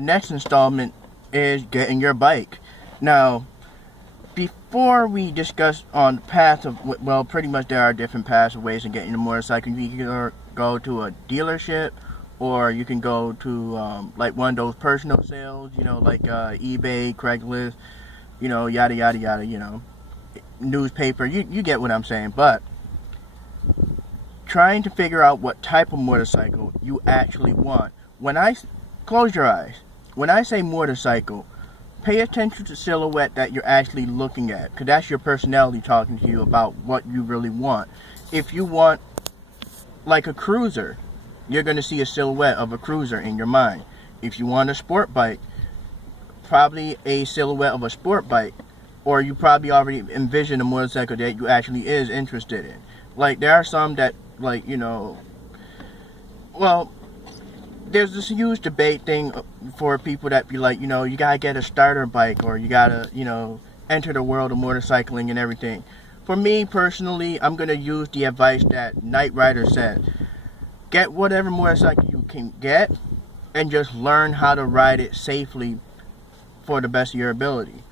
the next installment is getting your bike. Now, before we discuss on the path of, well, pretty much there are different paths of ways of getting a motorcycle. You can go to a dealership, or you can go to like one of those personal sales, like eBay, Craigslist, yada yada yada, newspaper. You get what I'm saying. But trying to figure out what type of motorcycle you actually want. Close your eyes. When I say motorcycle, pay attention to the silhouette that you're actually looking at, because that's your personality talking to you about what you really want. If you want like a cruiser, you're going to see a silhouette of a cruiser in your mind. If you want a sport bike, probably a silhouette of a sport bike, or you probably already envision a motorcycle that you actually is interested in. Like, there are some that, like, well, there's this huge debate thing for people that be like, you gotta get a starter bike, or you gotta, enter the world of motorcycling and everything. For me, personally, I'm gonna use the advice that Knight Rider said. Get whatever motorcycle you can get, and just learn how to ride it safely for the best of your ability.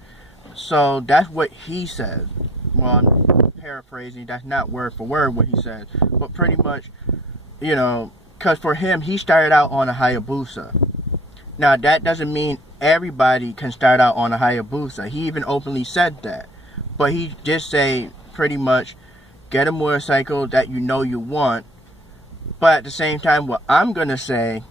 So that's what he says. Well, I'm paraphrasing, that's not word for word what he said, but pretty much, because for him, he started out on a Hayabusa. Now, that doesn't mean everybody can start out on a Hayabusa. He even openly said that. But he did say, pretty much, get a motorcycle that you want. But at the same time, what I'm going to say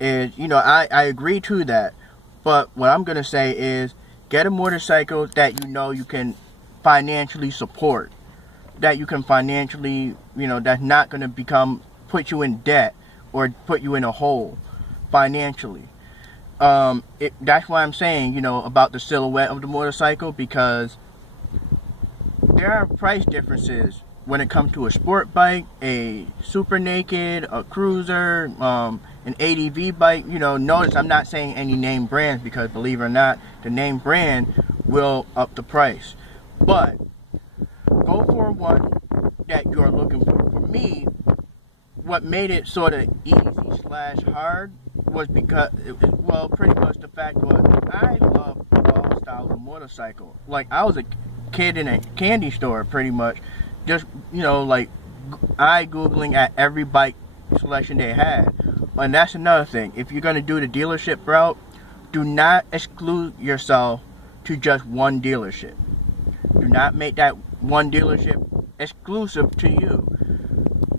is, I agree to that. But what I'm going to say is, get a motorcycle that you can financially support. That you can financially, that's not going to put you in debt or put you in a hole financially. That's why I'm saying, about the silhouette of the motorcycle, because there are price differences when it comes to a sport bike, a super naked, a cruiser, an ADV bike. Notice I'm not saying any name brands, because believe it or not, the name brand will up the price. But go for one that you're looking for. For me, what made it sort of easy/hard was because, well, pretty much the fact was, I love all styles of motorcycle. Like, I was a kid in a candy store, pretty much, just, like, Googling at every bike selection they had. And that's another thing. If you're going to do the dealership route, do not exclude yourself to just one dealership. Do not make that one dealership exclusive to you.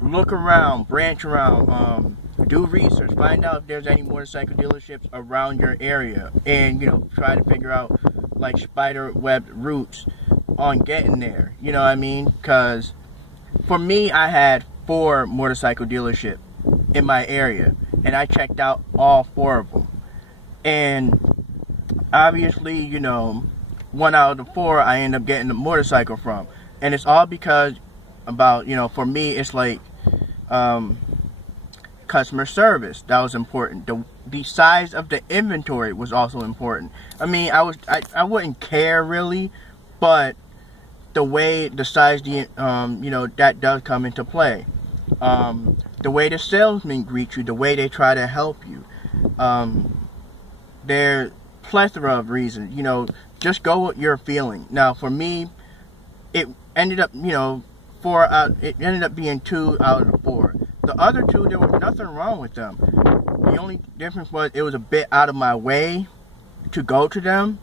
Look around, branch around, do research, find out if there's any motorcycle dealerships around your area, and try to figure out like spider web routes on getting there. You know what I mean? Because for me, I had 4 motorcycle dealerships in my area, and I checked out all 4 of them. And obviously, 1 out of the 4 I end up getting a motorcycle from, and it's all because about, for me, it's like customer service. That was important. The size of the inventory was also important. I mean, I wouldn't care really, but the size, that does come into play. The way the salesmen greet you, the way they try to help you. There's plethora of reasons. Just go with your feeling. Now, for me, it ended up, it ended up being 2 out of the 4. The other 2, there was nothing wrong with them. The only difference was it was a bit out of my way to go to them,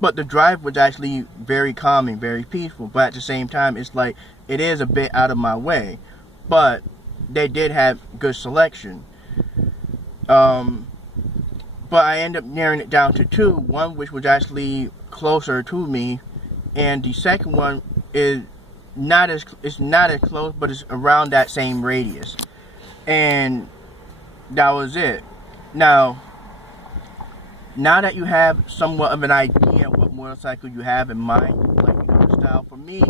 but the drive was actually very calming, very peaceful. But at the same time, it's like, it is a bit out of my way, but they did have good selection. But I ended up narrowing it down to 2. One which was actually closer to me, and the second one is not as close, but it's around that same radius. And that was it. Now that you have somewhat of an idea of what motorcycle you have in mind, like, the style, for me,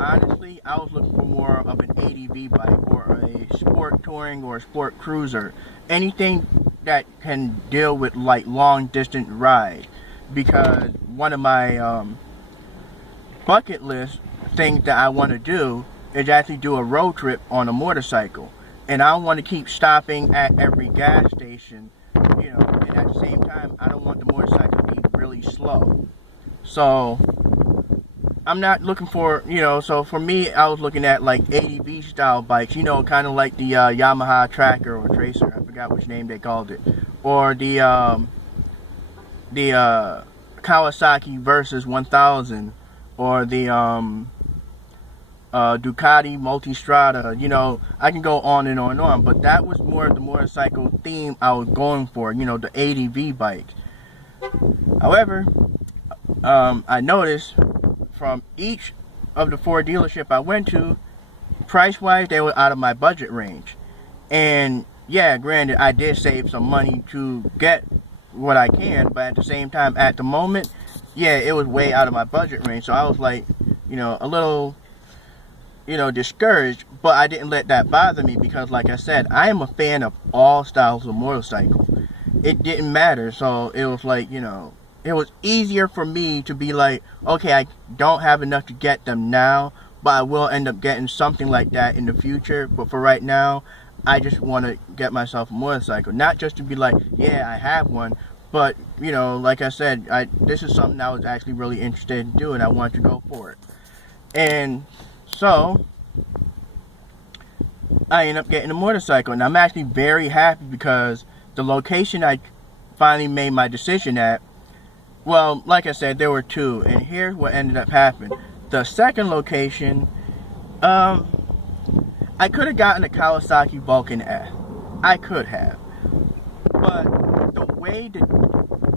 honestly, I was looking for more of an ADV bike, or a sport touring, or a sport cruiser. Anything that can deal with, like, long distance rides. Because one of my bucket list things that I want to do is actually do a road trip on a motorcycle. And I don't want to keep stopping at every gas station, and at the same time, time, I don't want the motorcycle to be really slow. So I'm not looking for, so for me, I was looking at like ADV style bikes, kind of like the Yamaha Tracker or Tracer. I forgot which name they called it. Or the Kawasaki Versus 1000, or the Ducati Multistrada. I can go on and on and on, but that was more of the motorcycle theme I was going for, the ADV bikes. However, I noticed from each of the 4 dealerships I went to, price-wise, they were out of my budget range. And yeah, granted, I did save some money to get what I can, but at the same time, at the moment, yeah, it was way out of my budget range. So I was like, a little, discouraged, but I didn't let that bother me because, like I said, I am a fan of all styles of motorcycle. It didn't matter, so it was like, it was easier for me to be like, okay, I don't have enough to get them now, but I will end up getting something like that in the future. But for right now, I just want to get myself a motorcycle. Not just to be like, yeah, I have one, but, like I said, this is something I was actually really interested in doing. I wanted to go for it. And so I ended up getting a motorcycle. And I'm actually very happy because the location I finally made my decision at, well, like I said, there were 2, and here's what ended up happening. The second location, I could have gotten a Kawasaki Vulcan S. I could have. But the way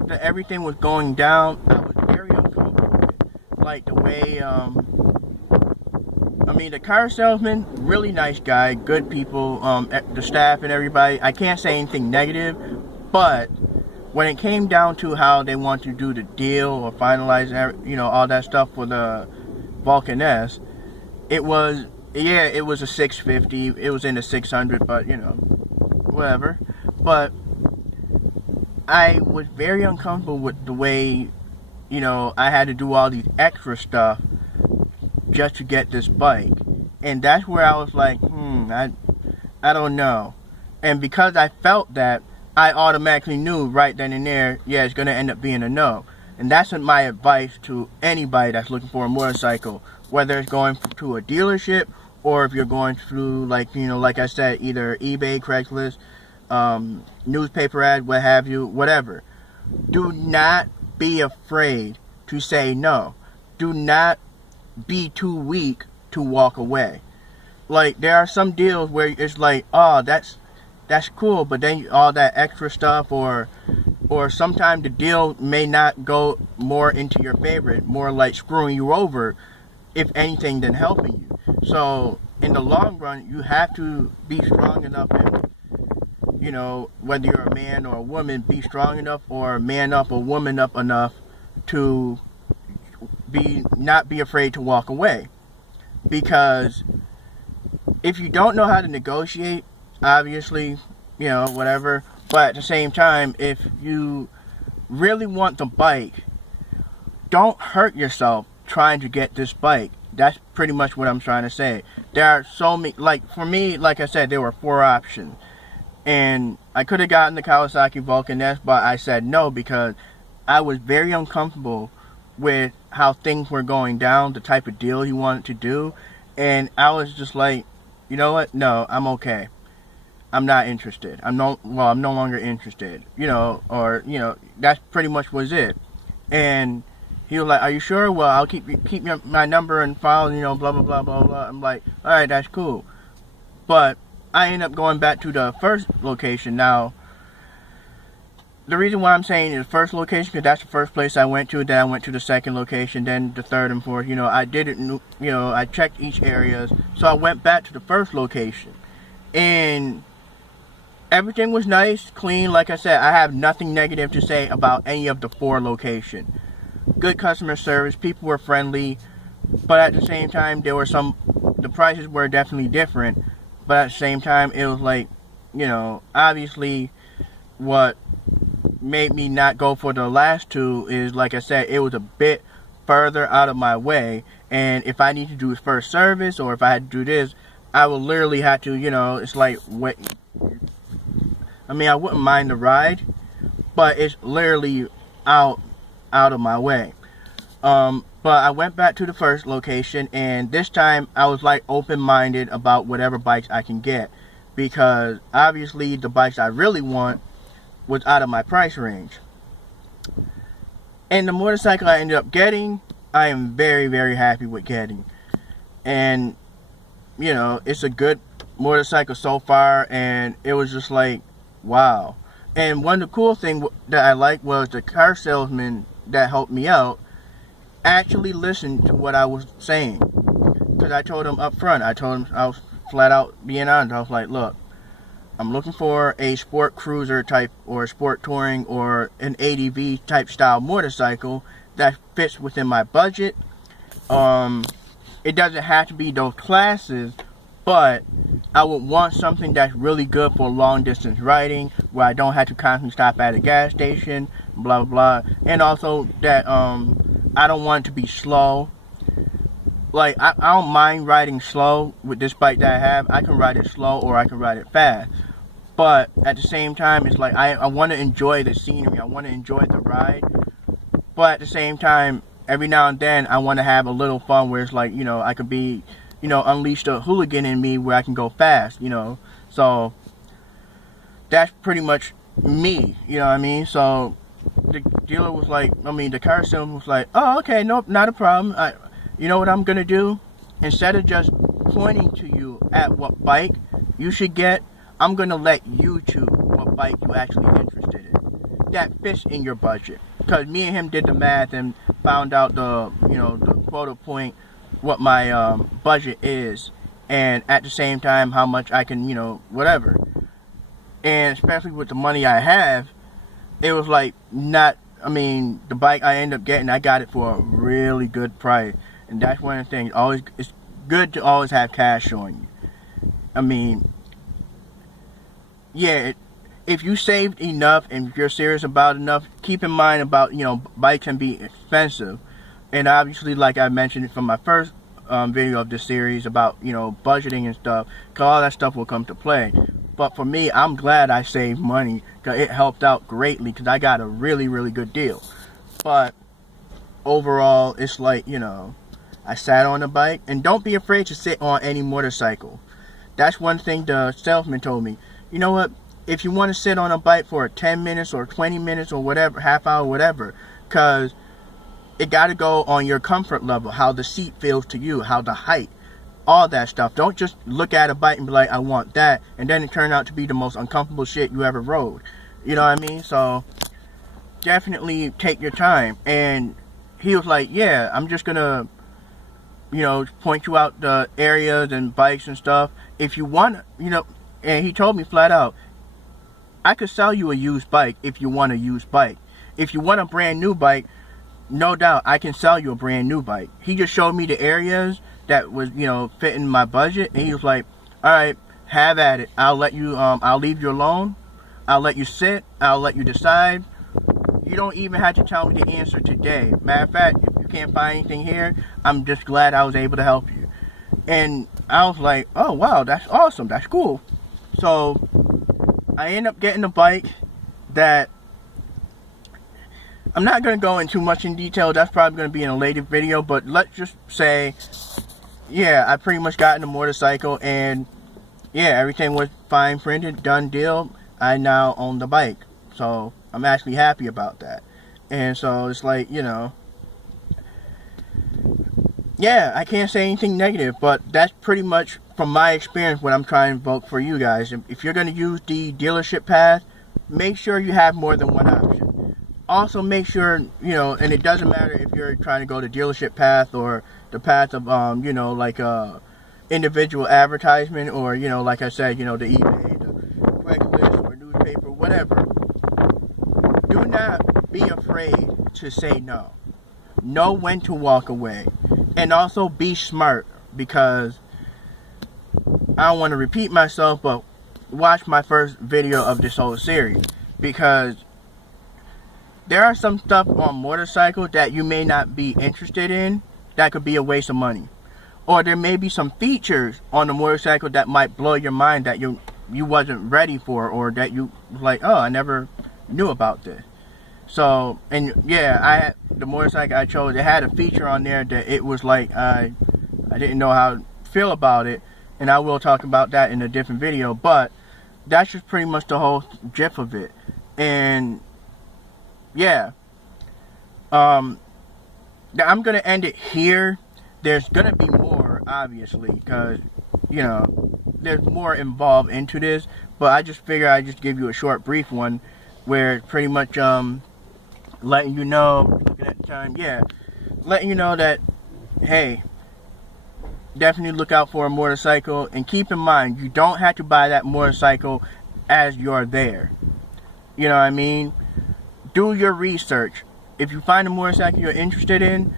that everything was going down, I was very uncomfortable with it. Like the way, the car salesman, really nice guy, good people, the staff and everybody. I can't say anything negative, but when it came down to how they want to do the deal or finalize, all that stuff for the Vulcan S, it was a 650. It was in the 600, but whatever. But I was very uncomfortable with the way, I had to do all these extra stuff just to get this bike, and that's where I was like, I don't know. And because I felt that, I automatically knew right then and there, yeah, it's going to end up being a no. And that's my advice to anybody that's looking for a motorcycle, whether it's going to a dealership or if you're going through, like I said, either eBay, Craigslist, newspaper ad, what have you, whatever. Do not be afraid to say no. Do not be too weak to walk away. Like, there are some deals where it's like, oh, that's cool, but then all that extra stuff, or sometimes the deal may not go more into your favor, more like screwing you over, if anything, than helping you. So in the long run, you have to be strong enough, and whether you're a man or a woman, be strong enough, or man up or woman up enough to not be afraid to walk away. Because if you don't know how to negotiate, obviously, whatever, but at the same time, if you really want the bike, don't hurt yourself trying to get this bike. That's pretty much what I'm trying to say. There are so many, like, for me, like I said, there were 4 options, and I could have gotten the Kawasaki Vulcan S, but I said no because I was very uncomfortable with how things were going down, the type of deal he wanted to do, and I was just like, you know what, no, I'm okay. I'm not interested. I'm no longer interested, that's pretty much was it. And he was like, are you sure? Well, I'll keep my number and file, blah, blah, blah, blah, blah. I'm like, all right, that's cool. But I ended up going back to the first location. Now, the reason why I'm saying the first location, because that's the first place I went to, then I went to the second location, then the third and fourth, I didn't, I checked each areas, so I went back to the first location. And everything was nice, clean. Like I said, I have nothing negative to say about any of the 4 locations. Good customer service, people were friendly, but at the same time, the prices were definitely different, but at the same time, it was like, obviously, what made me not go for the last 2 is, like I said, it was a bit further out of my way, and if I need to do first service, or if I had to do this, I would literally have to, it's like, wait, I wouldn't mind the ride, but it's literally out of my way. But I went back to the first location, and this time I was like open-minded about whatever bikes I can get, because obviously the bikes I really want was out of my price range. And the motorcycle I ended up getting, I am very, very happy with getting. And, you know, it's a good motorcycle so far, and it was just like, wow. And one of the cool things that I liked was the car salesman that helped me out actually listened to what I was saying. Because I told him up front, I was flat out being honest. I was like, look, I'm looking for a sport cruiser type or sport touring or an ADV type style motorcycle that fits within my budget. It doesn't have to be those classes, but I would want something that's really good for long distance riding, where I don't have to constantly stop at a gas station, blah blah blah. And also that I don't want it to be slow. Like, I don't mind riding slow with this bike that I have. I can ride it slow or I can ride it fast. But at the same time, it's like I want to enjoy the scenery. I want to enjoy the ride. But at the same time, every now and then, I want to have a little fun where it's like, you know, I could be, you know, unleash the hooligan in me where I can go fast, you know. So that's pretty much me, you know what I mean? So the dealer was like, the car salesman was like, oh, okay, nope, not a problem. You know what I'm going to do? Instead of just pointing to you at what bike you should get, I'm going to let you choose what bike you're actually interested in that fits in your budget. Because me and him did the math and found out the quota point, what my budget is, and at the same time how much I can, whatever. And especially with the money I have, it was like the bike I ended up getting, I got it for a really good price. And that's one of the things. It's good to always have cash on you. If you saved enough and if you're serious about enough, keep in mind about, bikes can be expensive. And obviously, like I mentioned from my first video of this series about, budgeting and stuff, because all that stuff will come to play. But for me, I'm glad I saved money, because it helped out greatly, because I got a really, really good deal. But overall, it's like, I sat on a bike, and don't be afraid to sit on any motorcycle. That's one thing the salesman told me. You know what? If you want to sit on a bike for 10 minutes or 20 minutes or whatever, half hour, whatever, because it got to go on your comfort level, how the seat feels to you, how the height, all that stuff. Don't just look at a bike and be like, I want that, and then it turned out to be the most uncomfortable shit you ever rode. You know what I mean? So definitely take your time. And he was like, yeah, I'm just gonna point you out the areas and bikes and stuff. If you want, and he told me flat out, I could sell you a used bike if you want a used bike. If you want a brand new bike, no doubt I can sell you a brand new bike. He just showed me the areas that was, fitting my budget, and he was like, all right, have at it. I'll let you, I'll leave you alone. I'll let you sit. I'll let you decide. You don't even have to tell me the answer today. Matter of fact, if you can't find anything here, I'm just glad I was able to help you. And I was like, oh wow, that's awesome, that's cool. So I end up getting a bike that I'm not going to go into much in detail. That's probably going to be in a later video, but let's just say, yeah, I pretty much got in a motorcycle, and yeah, everything was fine printed, done deal. I now own the bike, so I'm actually happy about that. And so it's like, yeah, I can't say anything negative, but that's pretty much from my experience what I'm trying to invoke for you guys. If you're going to use the dealership path, make sure you have more than one option. Also make sure, and it doesn't matter if you're trying to go the dealership path or the path of, like individual advertisement, or, like I said, the eBay, the Craigslist, or newspaper, whatever. Do not be afraid to say no. Know when to walk away. And also be smart, because I don't want to repeat myself, but watch my first video of this whole series, because there are some stuff on motorcycles that you may not be interested in that could be a waste of money. Or there may be some features on the motorcycle that might blow your mind that you wasn't ready for, or that you like, oh, I never knew about this. So, and yeah, I had the motorcycle I chose. It had a feature on there that it was like I didn't know how to feel about it, and I will talk about that in a different video. But that's just pretty much the whole gist of it. And yeah, I'm gonna end it here. There's gonna be more, obviously, because you know there's more involved into this. But I just figure I just give you a short, brief one, where it's pretty much letting you know, looking at the time, yeah, letting you know that, hey, definitely look out for a motorcycle, and keep in mind, you don't have to buy that motorcycle as you're there. You know what I mean? Do your research. If you find a motorcycle you're interested in,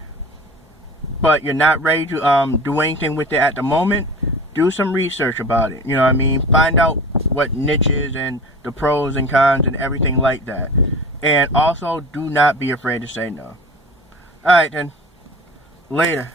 but you're not ready to do anything with it at the moment, do some research about it. You know what I mean? Find out what niches and the pros and cons and everything like that. And also, do not be afraid to say no. Alright then. Later.